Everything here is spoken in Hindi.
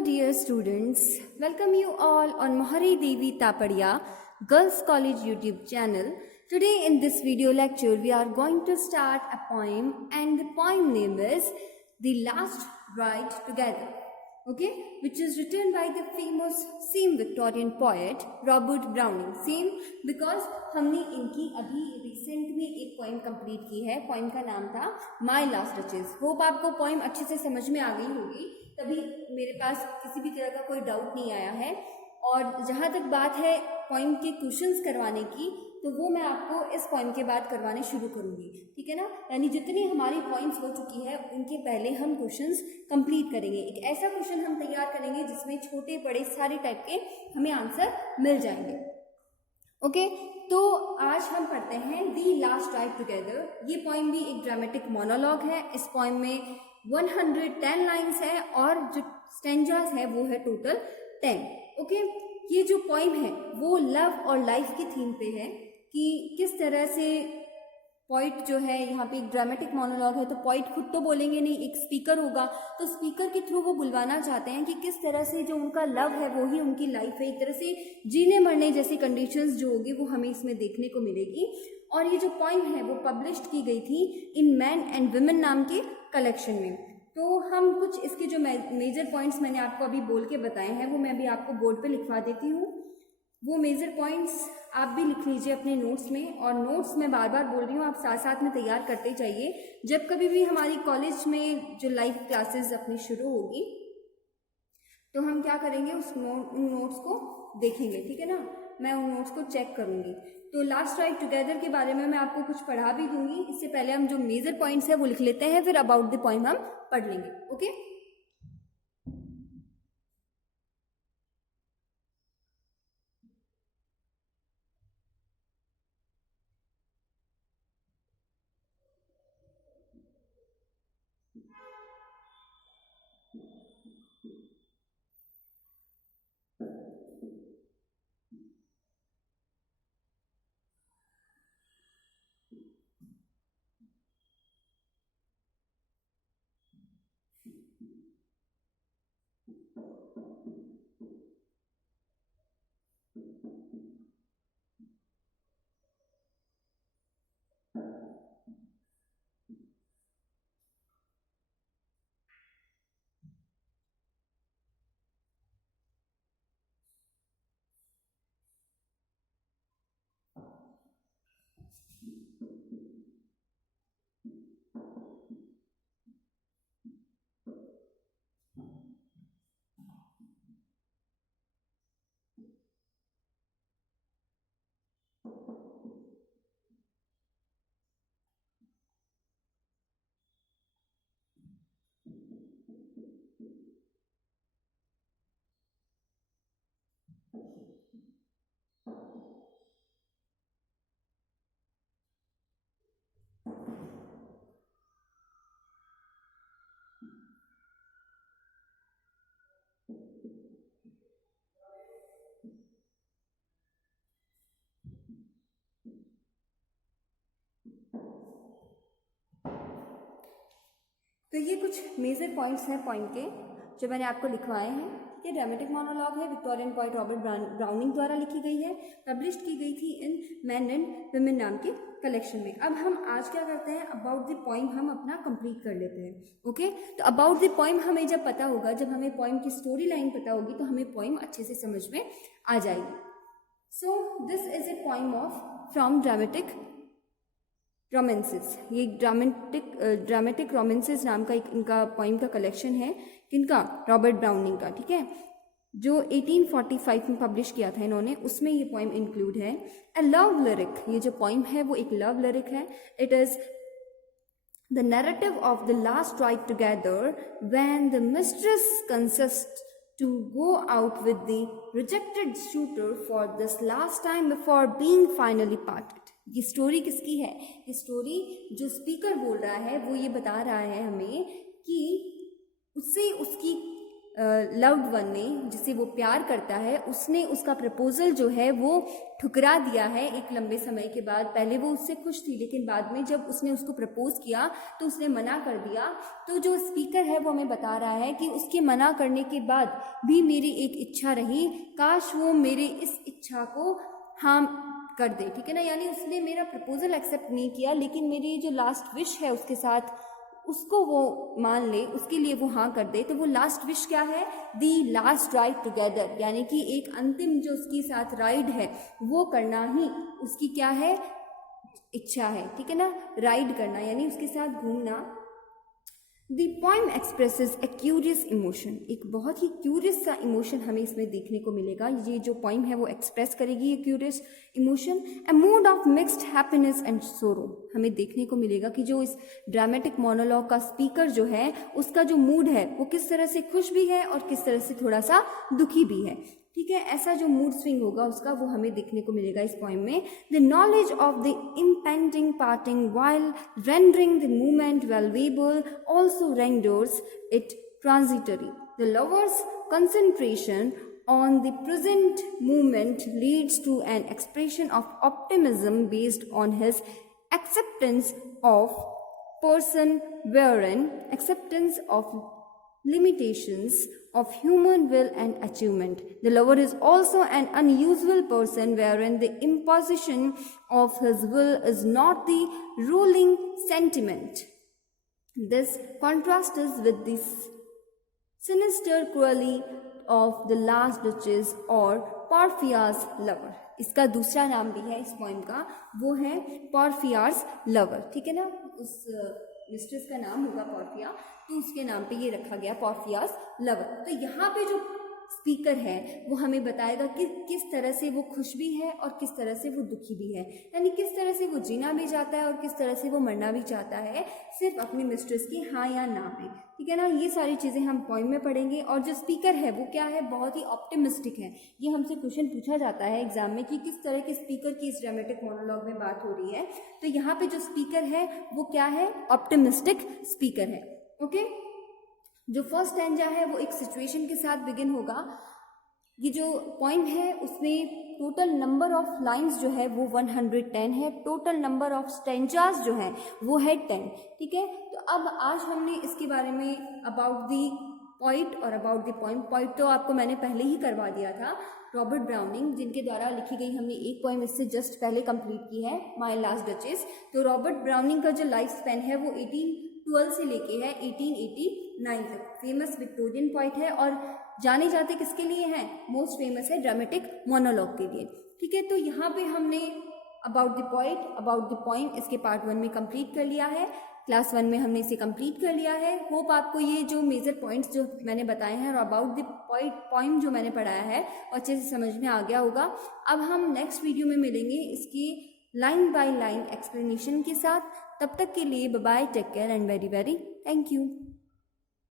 dear students, welcome you all on Mahari Devi Tapadia Girls College YouTube channel. Today in this video lecture we are going to start a poem and the poem name is The Last Ride Together, okay, which is written by the famous same Victorian poet Robert Browning. Same because हमने इनकी अभी रिसेंट में एक पोएम कंप्लीट की है. पोएम का नाम था माई लास्ट टचेस. होप आपको पोएम अच्छे से समझ में आ गई होगी, तभी मेरे पास किसी भी तरह का कोई डाउट नहीं आया है. और जहाँ तक बात है पोएम के क्वेश्चंस करवाने की, तो वो मैं आपको इस पोएम के बाद करवाने शुरू करूँगी, ठीक है ना. यानी जितनी हमारी पोएम्स हो चुकी है उनके पहले हम क्वेश्चंस कंप्लीट करेंगे. एक ऐसा क्वेश्चन हम तैयार करेंगे जिसमें छोटे बड़े सारे टाइप के हमें आंसर मिल जाएंगे. ओके, तो आज हम पढ़ते हैं दी लास्ट राइड टुगेदर. ये पोएम भी एक ड्रामेटिक मोनोलॉग है. इस पोएम में 110 लाइन्स है और जो स्टेंजास है वो है टोटल 10. ओके, ये जो पोएम है वो लव और लाइफ की थीम पे है कि किस तरह से पोइट जो है, यहाँ पे एक ड्रामेटिक मोनोलॉग है तो पोइट खुद तो बोलेंगे नहीं, एक स्पीकर होगा, तो स्पीकर के थ्रू वो बुलवाना चाहते हैं कि किस तरह से जो उनका लव है वो ही उनकी लाइफ है. एक तरह से जीने मरने जैसी कंडीशंस जो होगी वो हमें इसमें देखने को मिलेगी. और ये जो पोएम है वो पब्लिश्ड की गई थी इन मैन एंड वुमेन नाम के कलेक्शन में. तो हम कुछ इसके जो मेजर पॉइंट्स मैंने आपको अभी बोल के बताए हैं वो मैं भी आपको बोर्ड पे लिखवा देती हूँ. वो मेजर पॉइंट्स आप भी लिख लीजिए अपने नोट्स में. और नोट्स मैं बार बार बोल रही हूँ, आप साथ साथ में तैयार करते जाइए. जब कभी भी हमारी कॉलेज में जो लाइव क्लासेस अपनी शुरू होगी तो हम क्या करेंगे, उन नोट्स को देखेंगे, ठीक है ना. मैं उन नोट्स को चेक करूँगी. तो लास्ट राइड टुगेदर के बारे में मैं आपको कुछ पढ़ा भी दूंगी. इससे पहले हम जो मेजर पॉइंट्स है वो लिख लेते हैं, फिर अबाउट द पोएम हम पढ़ लेंगे. ओके, तो ये कुछ मेजर पॉइंट्स हैं पोएम के जो मैंने आपको लिखवाए हैं. ठीक है, ड्रामेटिक मोनोलॉग है, विक्टोरियन पोएट रॉबर्ट ब्राउनिंग द्वारा लिखी गई है, पब्लिश्ड की गई थी इन मैन एंड वुमेन नाम के कलेक्शन में. अब हम आज क्या करते हैं, अबाउट द पोएम हम अपना कंप्लीट कर लेते हैं. ओके, तो अबाउट द पोएम हमें जब पता होगा, जब हमें पोएम की स्टोरी लाइन पता होगी तो हमें पोएम अच्छे से समझ में आ जाएगी. So this is a poem of from dramatic romances. ये ड्रामेटिक रोमांसेस नाम का एक इनका पोइम का कलेक्शन है. किनका? रॉबर्ट ब्राउनिंग का. ठीक है, जो 1845 में पब्लिश किया था इन्होंने, उसमें ये पोइम इंक्लूड है. अ लव लिरिक, ये जो पोइम है वो एक लव लिरिक है. It is the narrative of the last ride together when the mistress consist to go out with the rejected suitor for this last time before being finally parted. ये स्टोरी किसकी है? ये स्टोरी जो स्पीकर बोल रहा है वो ये बता रहा है हमें कि उससे उसकी लव्ड वन ने, जिसे वो प्यार करता है, उसने उसका प्रपोजल जो है वो ठुकरा दिया है एक लंबे समय के बाद। पहले वो उससे खुश थी, लेकिन बाद में जब उसने उसको प्रपोज किया तो उसने मना कर दिया। तो जो स्पीकर है वो हमें बता रहा है कि उसके मना करने के बाद भी मेरी एक इच्छा रही, काश वो मेरे इस इच्छा को हाँ कर दे, ठीक है ना। यानी उसने मेरा प्रपोजल एक्सेप्ट नहीं किया, लेकिन मेरी जो लास्ट विश है उसके साथ उसको वो मान ले, उसके लिए वो हाँ कर दे। तो वो लास्ट विश क्या है? दी लास्ट राइड टुगेदर, यानी कि एक अंतिम जो उसके साथ राइड है वो करना ही उसकी क्या है? इच्छा है, ठीक है ना। राइड करना यानी उसके साथ घूमना। The poem expresses A curious emotion, एक बहुत ही क्यूरियस सा इमोशन हमें इसमें देखने को मिलेगा। ये जो पोइम है वो एक्सप्रेस करेगी ये curious emotion. A mood off mixed happiness and सोरो, हमें देखने को मिलेगा कि जो इस ड्रामेटिक मोनोलॉग का स्पीकर जो है उसका जो मूड है वो किस तरह से खुश भी है और किस तरह से थोड़ा सा दुखी भी है, ठीक है। ऐसा जो मूड स्विंग होगा उसका वो हमें देखने को मिलेगा इस पोइम में। The knowledge of the impending parting while rendering the moment valuable also renders it transitory. The lover's concentration on the present moment leads to an expression of optimism based on his acceptance of person wherein acceptance of limitations of human will and achievement. The lover is also an unusual person wherein the imposition of his will is not the ruling sentiment. This contrasts with the sinister cruelty of the last duchess or Porphyria's lover. इसका दूसरा नाम भी है इस पोइम का, वो है पॉर्फियास लवर, ठीक है ना। उस मिस्ट्रेस का नाम होगा पॉर्फिया, तो उसके नाम पे ये रखा गया पॉर्फियास लवर। तो यहाँ पे जो स्पीकर है वो हमें बताएगा कि किस तरह से वो खुश भी है और किस तरह से वो दुखी भी है, यानी किस तरह से वो जीना भी चाहता है और किस तरह से वो मरना भी चाहता है, सिर्फ अपनी मिस्ट्रेस की हाँ या ना पे, ठीक है ना। ये सारी चीज़ें हम पोइम में पढ़ेंगे। और जो स्पीकर है वो क्या है? बहुत ही ऑप्टिमिस्टिक है। ये हमसे क्वेश्चन पूछा जाता है एग्जाम में कि किस तरह के स्पीकर की इस ड्रामेटिक मोनोलॉग में बात हो रही है। तो यहाँ पे जो स्पीकर है वो क्या है? ऑप्टिमिस्टिक स्पीकर है, ओके। जो फर्स्ट स्टैंजा है वो एक सिचुएशन के साथ बिगिन होगा। ये जो पोइम है उसमें टोटल नंबर ऑफ लाइंस जो है वो 110 है, टोटल नंबर ऑफ स्टैंजास जो है वो है 10, ठीक है। तो अब आज हमने इसके बारे में अबाउट दी पोइट और अबाउट द पोइम। पोइट तो आपको मैंने पहले ही करवा दिया था, रॉबर्ट ब्राउनिंग, जिनके द्वारा लिखी गई हमने एक पोइम इससे जस्ट पहले कंप्लीट की है, माय लास्ट डचेस। तो रॉबर्ट ब्राउनिंग का जो लाइफ स्पैन है वो 1812 से लेके है 1889 तक। फेमस विक्टोरियन पोइट है और जाने जाते किसके लिए हैं? मोस्ट फेमस है ड्रामेटिक मोनोलॉग के लिए, ठीक है। तो यहाँ पे हमने about the poet, about the poem इसके पार्ट 1 में कंप्लीट कर लिया है। क्लास 1 में हमने इसे कंप्लीट कर लिया है। होप आपको ये जो मेजर पॉइंट्स जो मैंने बताए हैं और अबाउट द पोइम जो मैंने पढ़ाया है अच्छे से समझ में आ गया होगा। अब हम नेक्स्ट वीडियो में मिलेंगे इसकी लाइन बाय लाइन एक्सप्लेनेशन के साथ। तब तक के लिए bye bye, take care and very very thank you.